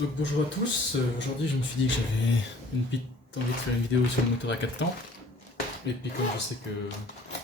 Donc bonjour à tous, aujourd'hui je me suis dit que j'avais une petite envie de faire une vidéo sur le moteur à 4 temps. Et puis comme je sais que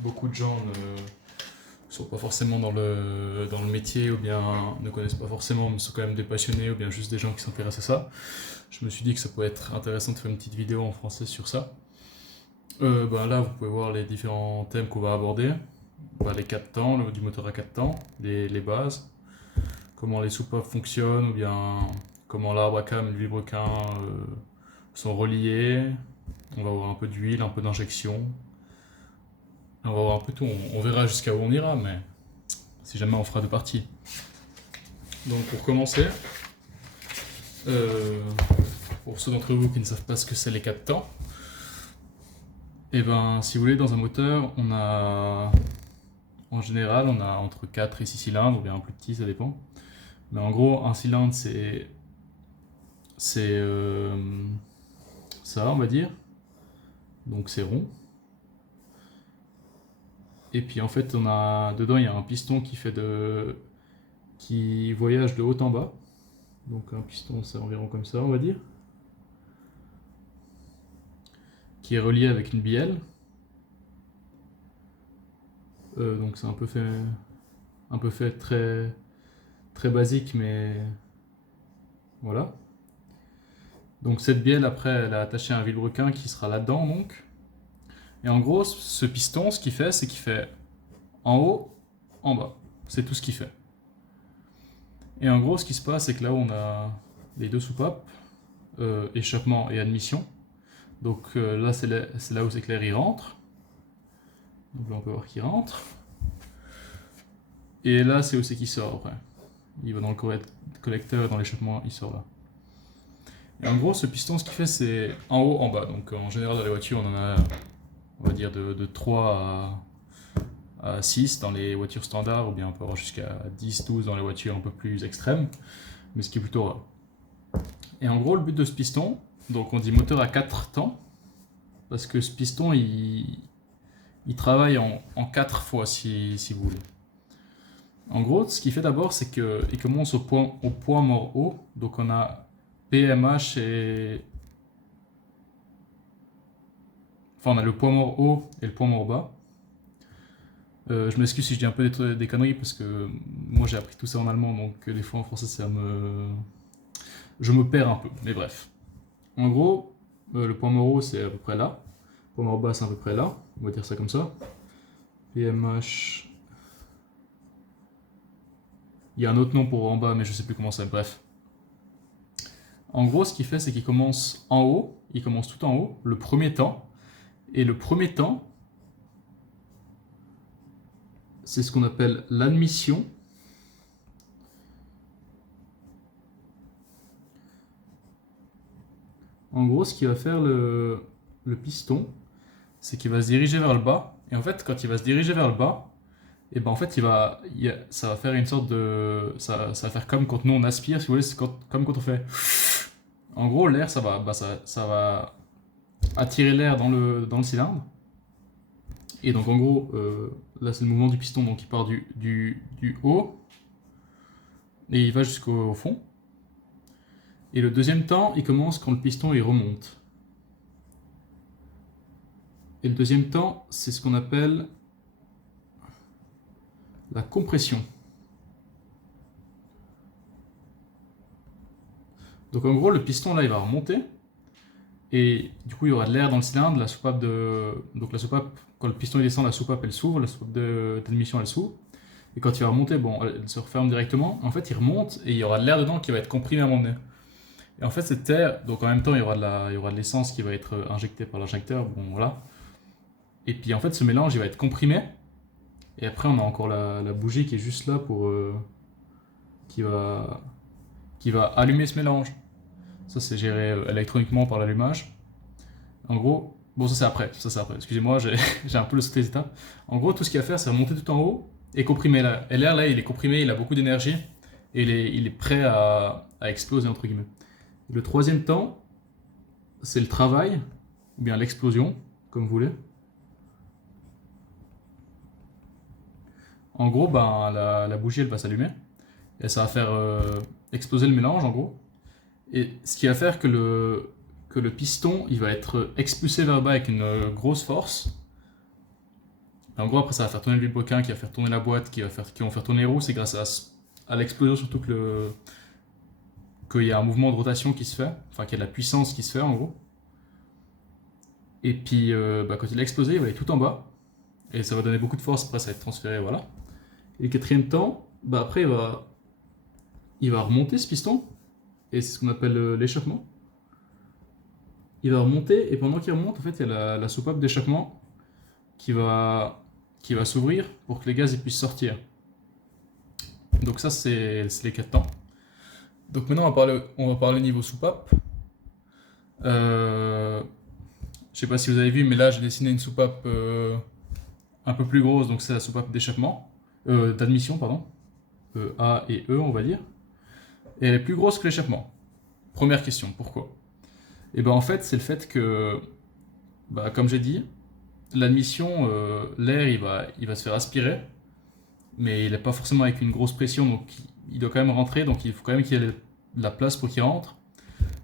beaucoup de gens ne sont pas forcément dans le métier ou bien ne connaissent pas forcément mais sont quand même des passionnés ou bien juste des gens qui s'intéressent à ça, je me suis dit que ça pourrait être intéressant de faire une petite vidéo en français sur ça. Là vous pouvez voir les différents thèmes qu'on va aborder. Les 4 temps, du moteur à 4 temps, les bases, comment les soupapes fonctionnent ou bien comment l'arbre à cam et le vilebrequin sont reliés. On va voir un peu d'huile, un peu d'injection. On va voir un peu tout. On verra jusqu'à où on ira, mais si jamais on fera deux parties. Donc pour commencer, pour ceux d'entre vous qui ne savent pas ce que c'est les 4 temps, et ben si vous voulez, dans un moteur, en général, on a entre 4 et 6 cylindres, ou bien un plus petit, ça dépend. Mais en gros, un cylindre, c'est ça, on va dire. Donc c'est rond. Et puis en fait, dedans, il y a un piston qui voyage de haut en bas. Donc un piston, c'est environ comme ça, on va dire. Qui est relié avec une bielle. Donc c'est un peu fait très, très basique, mais voilà. Donc cette bielle, après, elle a attaché un vilebrequin qui sera là-dedans, donc. Et en gros, ce piston, ce qu'il fait, c'est qu'il fait en haut, en bas. C'est tout ce qu'il fait. Et en gros, ce qui se passe, c'est que là, on a les deux soupapes, échappement et admission. Donc là, c'est là où c'est que l'air il rentre. Donc là, on peut voir qu'il rentre. Et là, c'est où c'est qu'il sort après. Il va dans le collecteur, dans l'échappement, il sort là. Et en gros, ce piston, ce qu'il fait, c'est en haut, en bas. Donc en général, dans les voitures, on en a, on va dire, de 3 à 6 dans les voitures standards, ou bien on peut avoir jusqu'à 10, 12 dans les voitures un peu plus extrêmes, mais ce qui est plutôt rare. Et en gros, le but de ce piston, donc on dit moteur à 4 temps, parce que ce piston, il travaille en 4 fois, si vous voulez. En gros, ce qu'il fait d'abord, c'est qu'il commence au point mort haut, donc on a PMH et... Enfin, on a le point mort haut et le point mort bas. Je m'excuse si je dis un peu des conneries parce que moi j'ai appris tout ça en allemand, donc des fois en français je me perds un peu, mais bref. En gros, le point mort haut c'est à peu près là, le point mort bas c'est à peu près là, on va dire ça comme ça. PMH. Il y a un autre nom pour en bas, mais je sais plus comment ça, bref. En gros, ce qu'il fait, c'est qu'il commence en haut, il commence tout en haut, le premier temps, et le premier temps, c'est ce qu'on appelle l'admission. En gros, ce qu'il va faire le piston, c'est qu'il va se diriger vers le bas. Et en fait, quand il va se diriger vers le bas, et ben en fait, ça va faire une sorte de, ça va faire comme quand nous on aspire, si vous voulez, c'est comme quand on fait. En gros, l'air, ça va attirer l'air dans le cylindre. Et donc en gros, là c'est le mouvement du piston, donc il part du haut et il va jusqu'au fond. Et le deuxième temps, il commence quand le piston il remonte. Et le deuxième temps, c'est ce qu'on appelle la compression. Donc en gros, le piston là, il va remonter. Et du coup, il y aura de l'air dans le cylindre. Donc la soupape, quand le piston il descend, la soupape elle s'ouvre, la soupape d'admission elle s'ouvre. Et quand il va remonter, bon, elle se referme directement. En fait, il remonte et il y aura de l'air dedans qui va être comprimé à un moment donné. Et en fait, cette air, donc en même temps, il y aura de l'essence qui va être injectée par l'injecteur. Bon, voilà. Et puis en fait, ce mélange, il va être comprimé. Et après, on a encore la bougie qui est juste là qui va allumer ce mélange. Ça, c'est géré électroniquement par l'allumage. En gros, bon, ça c'est après. Excusez-moi, j'ai un peu le sauté des étapes. En gros, tout ce qu'il y a à faire, c'est remonter tout en haut et comprimer là. Et l'air là, il est comprimé, il a beaucoup d'énergie et il est prêt à exploser entre guillemets. Le troisième temps, c'est le travail, ou bien l'explosion, comme vous voulez. En gros, la bougie elle va s'allumer et ça va faire exploser le mélange en gros. Et ce qui va faire que le piston il va être expulsé vers le bas avec une grosse force. Et en gros, après, ça va faire tourner le vilebrequin, qui va faire tourner la boîte, qui vont faire tourner les roues. C'est grâce à l'explosion surtout qu'il y a un mouvement de rotation qui se fait, enfin qu'il y a de la puissance qui se fait en gros. Et puis quand il a explosé, il va aller tout en bas. Et ça va donner beaucoup de force, après ça va être transféré, voilà. Et le quatrième temps, après il va remonter ce piston. Et c'est ce qu'on appelle l'échappement. Il va remonter, et pendant qu'il remonte, en fait, il y a la soupape d'échappement qui va s'ouvrir pour que les gaz puissent sortir. Donc ça, c'est les 4 temps. Donc maintenant, on va parler niveau soupape. Je sais pas si vous avez vu, mais là, j'ai dessiné une soupape un peu plus grosse, donc c'est la soupape d'échappement, d'admission, pardon. A et E, on va dire. Et elle est plus grosse que l'échappement. Première question, pourquoi? Et ben en fait, c'est le fait que, comme j'ai dit, l'admission, l'air il va se faire aspirer, mais il n'est pas forcément avec une grosse pression, donc il doit quand même rentrer, donc il faut quand même qu'il y ait de la place pour qu'il rentre.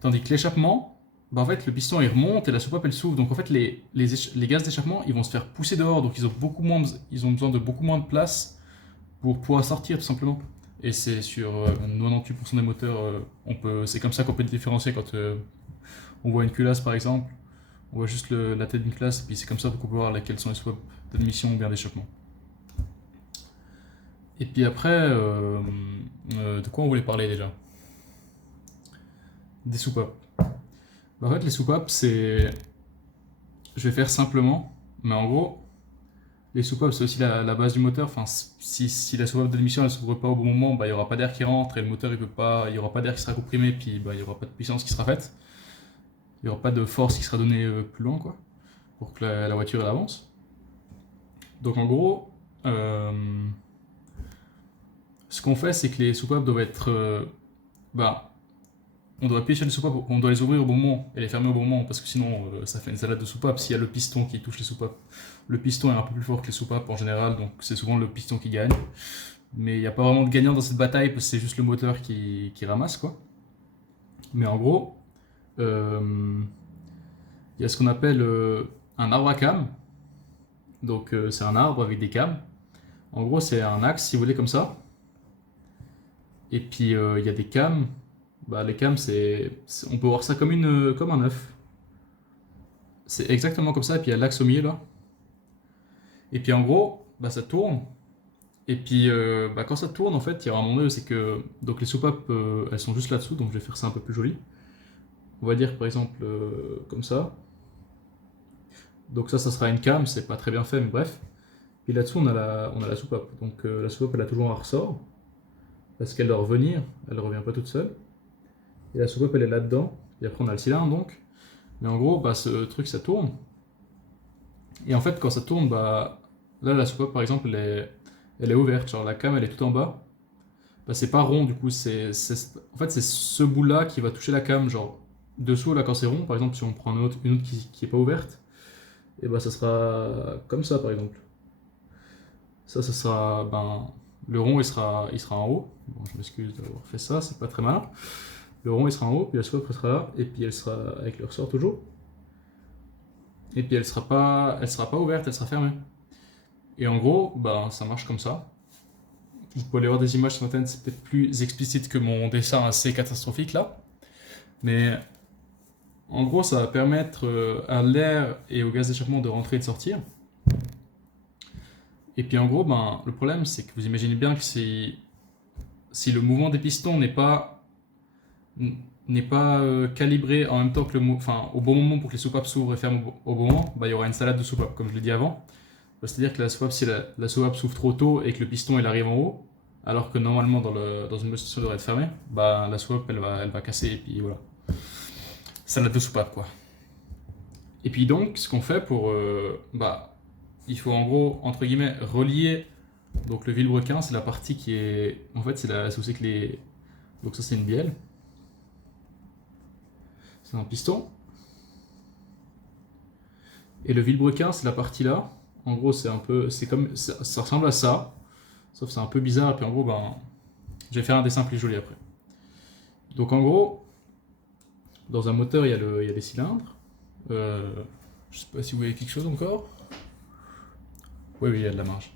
Tandis que l'échappement, en fait, le piston il remonte et la soupape elle s'ouvre, donc en fait, les gaz d'échappement ils vont se faire pousser dehors, donc ils ont besoin de beaucoup moins de place pour pouvoir sortir tout simplement. Et c'est sur 98% des moteurs, c'est comme ça qu'on peut le différencier quand on voit une culasse par exemple. On voit juste la tête d'une classe, et puis c'est comme ça qu'on peut voir lesquelles sont les soupapes d'admission ou bien d'échappement. Et puis après, de quoi on voulait parler déjà? Des soupapes. En fait, les soupapes, c'est. Je vais faire simplement, mais en gros, les soupapes, c'est aussi la base du moteur. Enfin, si la soupape d'admission ne s'ouvre pas au bon moment, il n'y aura pas d'air qui rentre et le moteur, il n'y aura pas d'air qui sera comprimé, puis il n'y aura pas de puissance qui sera faite. Il n'y aura pas de force qui sera donnée plus loin, quoi, pour que la voiture elle avance. Donc en gros, ce qu'on fait, c'est que les soupapes doivent être. On doit appuyer sur les soupapes, on doit les ouvrir au bon moment et les fermer au bon moment, parce que sinon ça fait une salade de soupapes. S'il y a le piston qui touche les soupapes, le piston est un peu plus fort que les soupapes en général, donc c'est souvent le piston qui gagne. Mais il n'y a pas vraiment de gagnant dans cette bataille, parce que c'est juste le moteur qui ramasse, quoi. Mais en gros, il y a ce qu'on appelle un arbre à cames. Donc c'est un arbre avec des cames. En gros, c'est un axe, si vous voulez, comme ça. Et puis il y a des cames. Les cames, on peut voir ça comme un œuf. C'est exactement comme ça, et puis il y a l'axe au milieu là. Et puis en gros, ça tourne. Et puis quand ça tourne, en fait, il y a un moment donné, c'est que donc les soupapes, elles sont juste là-dessous, donc je vais faire ça un peu plus joli. On va dire par exemple comme ça. Donc ça sera une cam, c'est pas très bien fait, mais bref. Puis là-dessous, on a la soupape. Donc la soupape, elle a toujours un ressort, parce qu'elle doit revenir, elle revient pas toute seule. Et la soupape elle est là-dedans, et après on a le cylindre donc. Mais en gros, ce truc ça tourne. Et en fait, quand ça tourne, là la soupape par exemple elle est ouverte, genre la cam elle est tout en bas. C'est pas rond du coup, en fait c'est ce bout là qui va toucher la cam, genre dessous là quand c'est rond. Par exemple, si on prend une autre qui est pas ouverte, et ça sera comme ça par exemple. Ça sera, le rond il sera en haut. Bon, je m'excuse d'avoir fait ça, c'est pas très malin. Le rond il sera en haut, puis la soupape sera là, et puis elle sera avec le ressort toujours. Et puis elle sera pas ouverte, elle sera fermée. Et en gros, ça marche comme ça. Vous pouvez aller voir des images sur internet, c'est peut-être plus explicite que mon dessin assez catastrophique là. Mais en gros, ça va permettre à l'air et au gaz d'échappement de rentrer et de sortir. Et puis en gros, le problème c'est que vous imaginez bien que si le mouvement des pistons n'est pas calibré en même temps que au bon moment pour que les soupapes s'ouvrent et ferment au bon moment, il y aura une salade de soupapes, comme je l'ai dit avant. C'est-à-dire que la soupape, si la soupape s'ouvre trop tôt et que le piston il arrive en haut, alors que normalement dans une position devrait être fermée, la soupape elle va casser et puis voilà. Salade de soupape quoi. Et puis donc, ce qu'on fait pour il faut en gros, entre guillemets, relier donc le vilebrequin, c'est la partie qui est. En fait, c'est où c'est que les. Donc, ça, c'est une bielle. C'est un piston. Et le vilebrequin, c'est la partie là. En gros, c'est un peu. C'est comme. Ça ressemble à ça. Sauf que c'est un peu bizarre. Et puis en gros, je vais faire un dessin plus joli après. Donc, en gros, Dans un moteur, il y a des cylindres. Je sais pas si vous voyez quelque chose encore. Oui, oui, il y a de la marge.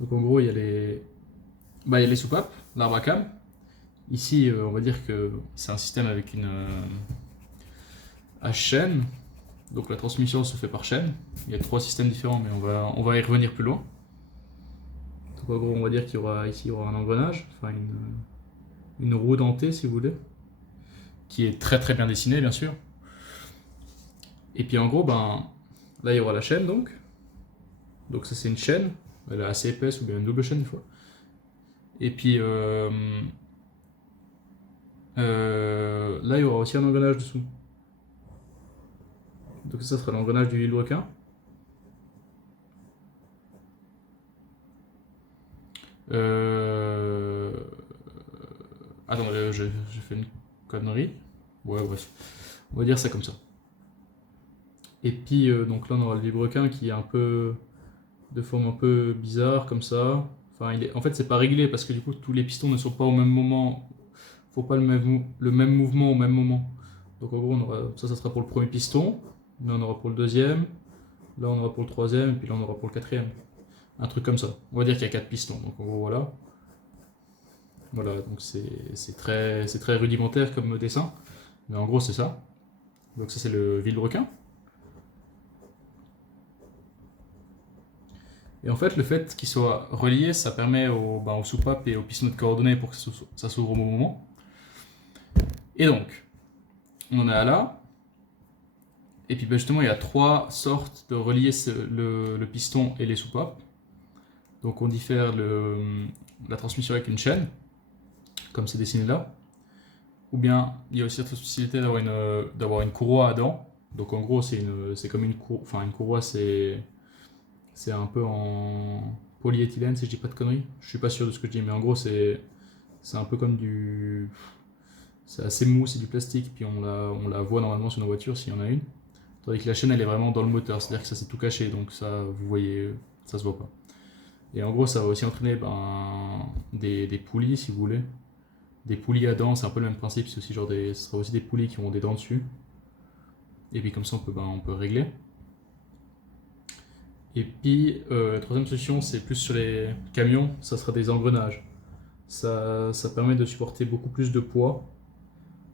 Donc en gros, il y a les soupapes, l'arbre à cam. Ici, on va dire que c'est un système avec une à chaîne. Donc la transmission se fait par chaîne. Il y a 3 systèmes différents, mais on va y revenir plus loin. Donc en gros, on va dire qu'il y aura ici il y aura un engrenage, enfin une roue dentée si vous voulez, qui est très très bien dessinée bien sûr. Et puis en gros, ben là il y aura la chaîne donc. Donc ça c'est une chaîne, elle est assez épaisse ou bien une double chaîne des fois. Et puis là il y aura aussi un engrenage dessous. Donc ça sera l'engrenage du vilebrequin. Attends, j'ai fait une connerie. Ouais, bref. On va dire ça comme ça. Et puis, donc là, on aura le vilebrequin qui est un peu de forme un peu bizarre, comme ça. Enfin, en fait, c'est pas réglé parce que du coup, tous les pistons ne sont pas au même moment. Faut pas le même mouvement au même moment. Donc, en gros, ça sera pour le premier piston. Là, on aura pour le deuxième. Là, on aura pour le troisième. Et puis là, on aura pour le quatrième. Un truc comme ça. On va dire qu'il y a 4 pistons. Donc, en gros, voilà. Voilà, donc c'est très rudimentaire comme dessin. Mais en gros, c'est ça. Donc, ça, c'est le vilebrequin. Et en fait, le fait qu'il soit relié, ça permet aux soupapes et aux pistons de coordonnées pour que ça s'ouvre au bon moment. Et donc, on en est à là. Et puis justement, il y a 3 sortes de relier le piston et les soupapes. Donc on diffère la transmission avec une chaîne, comme c'est dessiné là. Ou bien, il y a aussi la possibilité d'avoir une courroie à dents. Donc en gros, c'est comme une courroie. Enfin, une courroie, c'est un peu en polyéthylène, si je dis pas de conneries. Je suis pas sûr de ce que je dis, mais en gros, c'est un peu comme du. C'est assez mou, c'est du plastique, puis on la voit normalement sur nos voitures s'il y en a une. Tandis que la chaîne, elle est vraiment dans le moteur, c'est-à-dire que ça c'est tout caché, donc ça, vous voyez, ça se voit pas. Et en gros, ça va aussi entraîner des poulies, si vous voulez. Des poulies à dents, c'est un peu le même principe, c'est aussi ce sera aussi des poulies qui auront des dents dessus. Et puis comme ça, on peut régler. Et puis, la troisième solution, c'est plus sur les camions, ça sera des engrenages. Ça permet de supporter beaucoup plus de poids.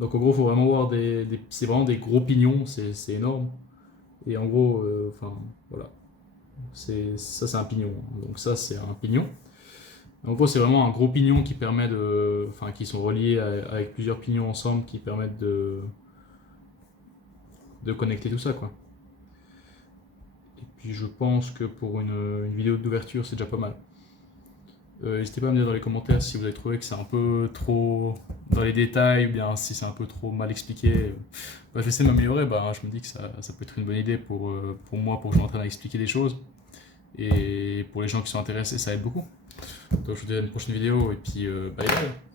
Donc en gros, il faut vraiment avoir c'est vraiment des gros pignons, c'est énorme. Et en gros, enfin, voilà. Ça, c'est un pignon. Donc ça, c'est un pignon. En gros, c'est vraiment un gros pignon qui permet enfin, qui sont reliés avec plusieurs pignons ensemble qui permettent de connecter tout ça, quoi. Et puis je pense que pour une vidéo d'ouverture, c'est déjà pas mal. N'hésitez pas à me dire dans les commentaires si vous avez trouvé que c'est un peu trop dans les détails ou bien si c'est un peu trop mal expliqué. Bah, j'essaie de m'améliorer, je me dis que ça peut être une bonne idée pour moi, pour que je m'entraîne à expliquer des choses. Et pour les gens qui sont intéressés, ça aide beaucoup. Donc je vous dis à une prochaine vidéo et puis bye bye.